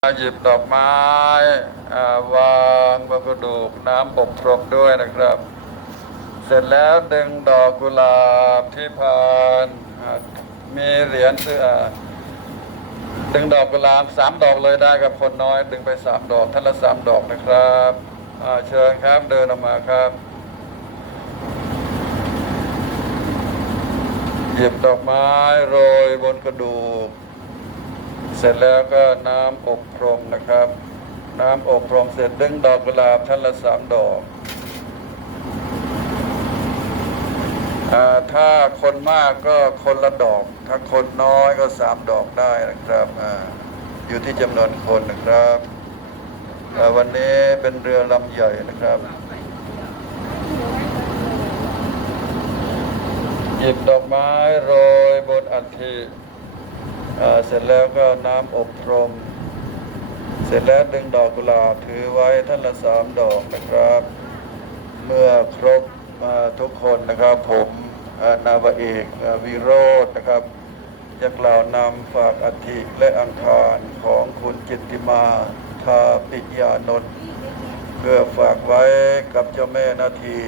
หยิบดอกไม้วางบนกระดูกน้ำอบพรมด้วยนะครับ เสร็จแล้วดึงดอกกุหลาบที่พานมีเหรียญเสื้อดึงดอกกุหลาบสามดอกเลยได้กับคนน้อย ดึงไปสามดอกท่านละสามดอกนะครับเชิญครับเดินออกมาครับหยิบดอกไม้โรยบนกระดูก เสร็จแล้วก็น้ำอบพรมนะครับ น้ำอบพรมเสร็จดึงดอกกุหลาบท่านละสามดอกอาถ้าคนมากก็คนละดอก ถ้าคนน้อยก็สามดอกได้นะครับอาอยู่ที่จำนวนคนนะครับวันนี้เป็นเรือลำใหญ่นะครับหยิบดอกไม้โรยบนอัฐิ เสร็จแล้วก็น้ำอบรม เสร็จแล้วดึงดอกกุหลาบถือไว้ท่านละสามดอกนะครับ เมื่อครบอ่าทุกคนนะครับ ผมนาวเอกวิโรจน์นะครับจะกล่าวนำฝากอัฐิและอังคารของคุณจิตติมาทาปิยานนท์เพื่อฝากไว้กับเจ้าแม่นาที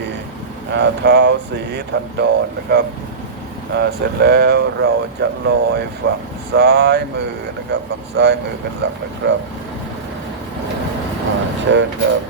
าเท้าวสีทันดอนนะครับ เสร็จแล้วเราจะลอยฝั่งซ้ายมือนะครับ ฝั่งซ้ายมือเป็นหลักนะครับ เชิญครับ